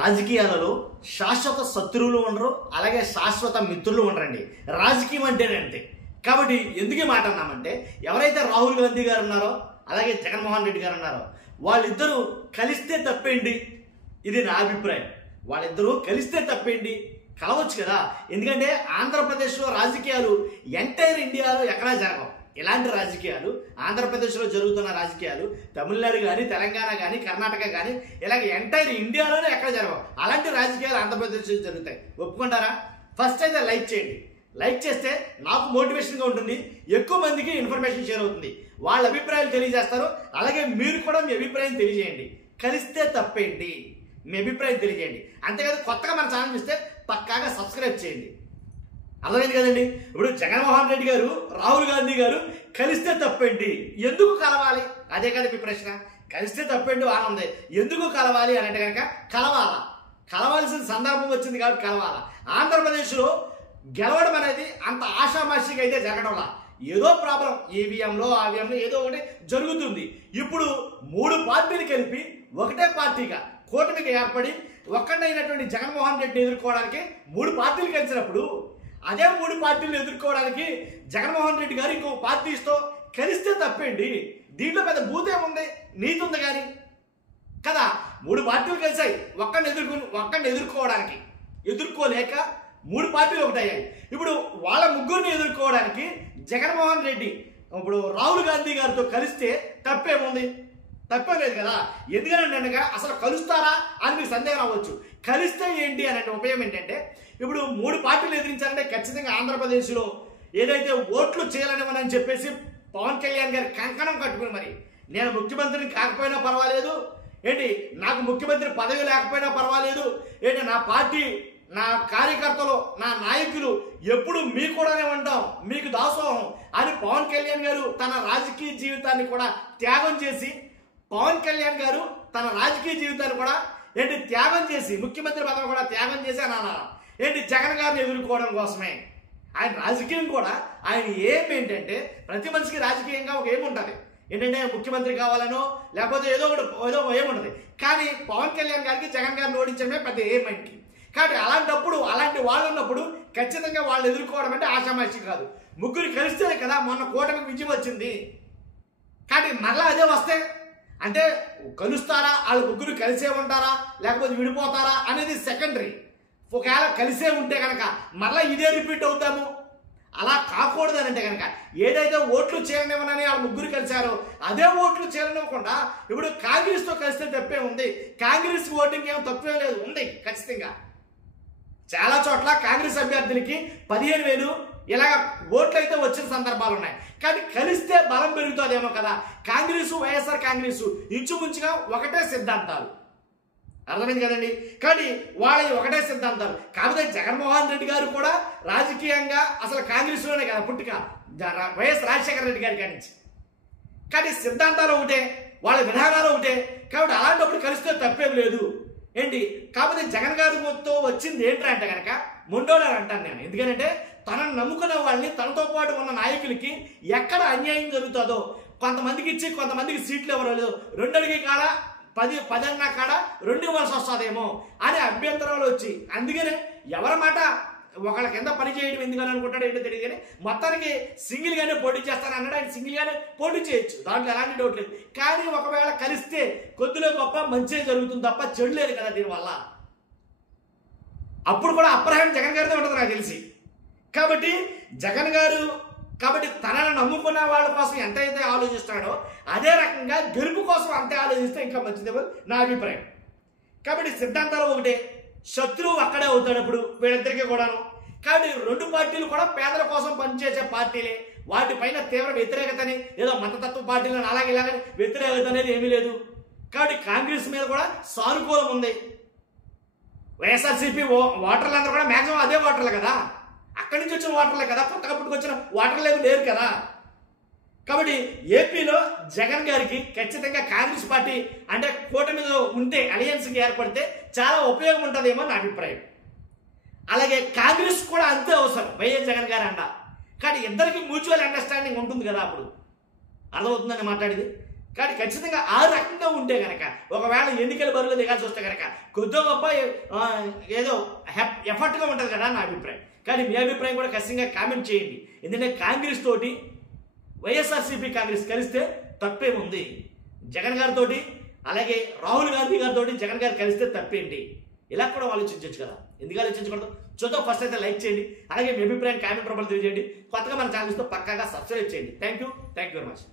రాజకీయాలలో శాశ్వత శత్రువులు ఉండరు, అలాగే శాశ్వత మిత్రులు ఉండరండి. రాజకీయం అంటేనే అంతే. కాబట్టి ఎందుకు ఈ మాట అన్నామంటే, ఎవరైతే రాహుల్ గాంధీ గారు ఉన్నారో అలాగే జగన్మోహన్ రెడ్డి గారు ఉన్నారో వాళ్ళిద్దరూ కలిస్తే తప్పేంటి, ఇది నా అభిప్రాయం. వాళ్ళిద్దరూ కలిస్తే తప్పేంటి, కలవచ్చు కదా. ఎందుకంటే ఆంధ్రప్రదేశ్లో రాజకీయాలు ఎంటైర్ ఇండియాలో ఎక్కడా జరగవు. ఇలాంటి రాజకీయాలు ఆంధ్రప్రదేశ్లో జరుగుతున్న రాజకీయాలు తమిళనాడు కానీ, తెలంగాణ కానీ, కర్ణాటక కానీ, ఇలాగ ఎంటైర్ ఇండియాలోనే ఎక్కడ జరగవు. అలాంటి రాజకీయాలు ఆంధ్రప్రదేశ్లో జరుగుతాయి. ఒప్పుకుంటారా? ఫస్ట్ అయితే లైక్ చేయండి. లైక్ చేస్తే నాకు మోటివేషన్గా ఉంటుంది, ఎక్కువ మందికి ఇన్ఫర్మేషన్ షేర్ అవుతుంది, వాళ్ళ అభిప్రాయాలు తెలియజేస్తారు. అలాగే మీరు కూడా మీ అభిప్రాయం తెలియజేయండి. కలిస్తే తప్పేంటి, మీ అభిప్రాయం తెలియజేయండి. అంతేకాదు కొత్తగా మన ఛానల్ చూస్తే పక్కాగా సబ్స్క్రైబ్ చేయండి. అర్థమైంది కదండి. ఇప్పుడు జగన్మోహన్ రెడ్డి గారు, రాహుల్ గాంధీ గారు కలిస్తే తప్పేంటి, ఎందుకు కలవాలి, అదే కదా మీ ప్రశ్న. కలిస్తే తప్పేంటి బాగా ఉంది, ఎందుకు కలవాలి అని అంటే కనుక కలవాలా, కలవాల్సిన సందర్భం వచ్చింది కాబట్టి కలవాలా. ఆంధ్రప్రదేశ్లో గెలవడం అనేది అంత ఆషామాషిగా అయితే జరగడంలా, ఏదో ప్రాబ్లం ఈవీఎంలో ఆవిఎంలో ఏదో ఒకటి జరుగుతుంది. ఇప్పుడు 3 పార్టీలు కలిపి ఒకటే పార్టీగా కూటమికి ఏర్పడి ఒక్కడైనటువంటి జగన్మోహన్ రెడ్డిని ఎదుర్కోవడానికి 3 పార్టీలు కలిసినప్పుడు, అదే 3 పార్టీలు ఎదుర్కోవడానికి జగన్మోహన్ రెడ్డి గారు ఇంకో పార్టీస్తో కలిస్తే తప్పేంటి. దీంట్లో పెద్ద భూతేముంది, నీతి ఉంది కానీ కదా. 3 పార్టీలు కలిసాయి ఒక్కడిని ఎదుర్కోవడానికి, ఎదుర్కోలేక 3 పార్టీలు ఒకటయ్యాయి. ఇప్పుడు వాళ్ళ ముగ్గురిని ఎదుర్కోవడానికి జగన్మోహన్ రెడ్డి ఇప్పుడు రాహుల్ గాంధీ గారితో కలిస్తే తప్పేముంది, తప్పే లేదు కదా. ఎందుకంటే అసలు కలుస్తారా అని మీకు సందేహం అవ్వచ్చు. కలిస్తే ఏంటి అనే ఉపయోగం ఏంటంటే, ఇప్పుడు 3 పార్టీలు ఎదిరించాలంటే ఖచ్చితంగా ఆంధ్రప్రదేశ్లో ఏదైతే ఓట్లు చేయాలని చెప్పేసి పవన్ కళ్యాణ్ గారి కంకణం కట్టుకుని, మరి నేను ముఖ్యమంత్రిని కాకపోయినా పర్వాలేదు ఏంటి, నాకు ముఖ్యమంత్రి పదవి లేకపోయినా పర్వాలేదు ఏంటి, నా పార్టీ, నా కార్యకర్తలు, నా నాయకులు ఎప్పుడు మీ కూడానే ఉంటాం, మీకు దాసోహం అని పవన్ కళ్యాణ్ గారు తన రాజకీయ జీవితాన్ని కూడా త్యాగం చేసి, పవన్ కళ్యాణ్ గారు తన రాజకీయ జీవితాన్ని కూడా ఏంటి త్యాగం చేసి, ముఖ్యమంత్రి పదవి కూడా త్యాగం చేసి అని అన్నారు ఏంటి, జగన్ గారిని ఎదుర్కోవడం కోసమే. ఆయన రాజకీయం కూడా ఆయన ఏం ఏంటంటే, ప్రతి మనిషికి రాజకీయంగా ఒక ఏముంటుంది ఏంటంటే, ముఖ్యమంత్రి కావాలనో లేకపోతే ఏదో ఏముంటుంది. కానీ పవన్ కళ్యాణ్ గారికి జగన్ గారిని ఓడించడమే పెద్ద ఏం ఆయనకి. కాబట్టి అలాంటప్పుడు అలాంటి వాళ్ళు ఉన్నప్పుడు ఖచ్చితంగా వాళ్ళు ఎదుర్కోవడం అంటే ఆషామాషి కాదు. ముగ్గురు కలిస్తేనే కదా మొన్న కూటమికి విజయం వచ్చింది. కానీ మరలా అదే వస్తే అంటే కలుస్తారా, వాళ్ళు ముగ్గురు కలిసే ఉంటారా లేకపోతే విడిపోతారా అనేది సెకండరీ. ఒకవేళ కలిసే ఉంటే కనుక మరలా ఇదే రిపీట్ అవుతాము. అలా కాకూడదు అని అంటే కనుక, ఏదైతే ఓట్లు చేరనివ్వనని వాళ్ళు ముగ్గురు కలిశారో అదే ఓట్లు చేరనివ్వకుండా ఇప్పుడు కాంగ్రెస్తో కలిస్తే తప్పే ఉంది. కాంగ్రెస్ ఓటింగ్ ఏమో తప్పే లేదు, ఉంది ఖచ్చితంగా. చాలా చోట్ల కాంగ్రెస్ అభ్యర్థులకి 15,000 ఇలా ఓట్లు అయితే వచ్చిన సందర్భాలు ఉన్నాయి. కానీ కలిస్తే బలం పెరుగుతుందేమో కదా. కాంగ్రెస్, వైఎస్ఆర్ కాంగ్రెస్ ఇంచుమించుగా ఒకటే సిద్ధాంతాలు, అర్థమైంది కదండి. కానీ వాళ్ళ ఒకటే సిద్ధాంతాలు. కాకపోతే జగన్మోహన్ రెడ్డి గారు కూడా రాజకీయంగా అసలు కాంగ్రెస్లోనే కదా పుట్టుక, వైఎస్ రాజశేఖర రెడ్డి గారి కాడి నుంచి. కానీ సిద్ధాంతాలు ఒకటే, వాళ్ళ విధానాలు ఒకటే. కాబట్టి అలాంటప్పుడు కలిస్తే తప్పేం లేదు ఏంటి. కాకపోతే జగన్ గారితో వచ్చింది ఏంట్రా అంటే కనుక మొండోడని అంటాను నేను. ఎందుకంటే తనను నమ్ముకున్న వాళ్ళని, తనతో పాటు ఉన్న నాయకులకి ఎక్కడ అన్యాయం జరుగుతుందో, కొంతమందికి ఇచ్చి కొంతమందికి సీట్లు ఇవ్వలేదు, 2 అడిగే కాడ 10 అన్నా కాడ 2 ఇవ్వాల్సి వస్తుందేమో అని అభ్యంతరాలు వచ్చి, అందుకనే ఎవరి మాట ఒకళ్ళ కింద పని చేయడం ఎందుకని అనుకుంటాడు ఏంటో తెలియదు. కానీ మొత్తానికి సింగిల్గానే పోటీ చేస్తాను అన్నాడు. ఆయన సింగిల్గానే పోటీ చేయొచ్చు, దాంట్లో ఎలాంటి డౌట్ లేదు. కానీ ఒకవేళ కలిస్తే కొద్దిలో గొప్ప మంచిగా జరుగుతుంది తప్ప చెడు లేదు కదా దీనివల్ల. అప్పుడు కూడా అప్పర్ హ్యాండ్ జగన్ గారితో ఉంటుంది నాకు తెలిసి. కాబట్టి జగన్ గారు తనను నమ్ముకున్న వాళ్ళ కోసం ఎంతైతే ఆలోచిస్తాడో అదే రకంగా గెలుపు కోసం అంతే ఆలోచిస్తే ఇంకా మంచిదేమో నా అభిప్రాయం. కాబట్టి సిద్ధాంతాలు ఒకటే, శత్రువు అక్కడే అవుతాడు అప్పుడు వీళ్ళిద్దరికీ కూడాను. కాబట్టి 2 పార్టీలు కూడా పేదల కోసం పనిచేసే పార్టీలే. వాటిపైన తీవ్ర వ్యతిరేకతని, ఏదో మతతత్వ పార్టీలను అలాగే ఇలాగని వ్యతిరేకత అనేది ఏమీ లేదు. కాబట్టి కాంగ్రెస్ మీద కూడా సానుకూలం ఉంది. వైఎస్ఆర్సీపీ ఓటర్లందరూ కూడా మ్యాక్సిమం అదే ఓటర్లు కదా, అక్కడి నుంచి వచ్చిన ఓటర్లే కదా, కొత్తగా పుట్టుకొచ్చిన ఓటర్లు ఏమి లేరు కదా. కాబట్టి ఏపీలో జగన్ గారికి ఖచ్చితంగా కాంగ్రెస్ పార్టీ అంటే కూటమి మీద ఉంటే, అలయన్స్కి ఏర్పడితే చాలా ఉపయోగం ఉంటుందేమో నా అభిప్రాయం. అలాగే కాంగ్రెస్ కూడా అంతే అవసరం వైఎస్ జగన్ గారు అంట. కానీ ఇద్దరికి మ్యూచువల్ అండర్స్టాండింగ్ ఉంటుంది కదా, అప్పుడు అర్థమవుతుందని మాట్లాడేది. కానీ ఖచ్చితంగా ఆ రకంగా ఉంటే కనుక ఒకవేళ ఎన్నికల బరిలో దిగాల్సి వస్తే కనుక కొద్దిగా గొప్ప ఏదో ఎఫర్ట్గా ఉంటుంది కదా నా అభిప్రాయం. కానీ మీ అభిప్రాయం కూడా ఖచ్చితంగా కామెంట్ చేయండి. ఎందుకంటే కాంగ్రెస్ తోటి వైఎస్ఆర్సీపీ కాంగ్రెస్ కలిస్తే తప్పేముంది? జగన్ గారితో అలాగే రాహుల్ గాంధీ గారితో జగన్ గారు కలిస్తే తప్పేంటి? ఇలా కూడా ఆలోచించవచ్చు కదా, ఎందుకు ఆలోచించకూడదు? చూద్దాం. ఫస్ట్ అయితే లైక్ చేయండి, అలాగే మీ అభిప్రాయాన్ని కామెంట్ రూపంలో తెలియజేయండి. కొత్తగా మన ఛానల్స్తో పక్కాగా సబ్స్క్రైబ్ చేయండి. Thank you very much.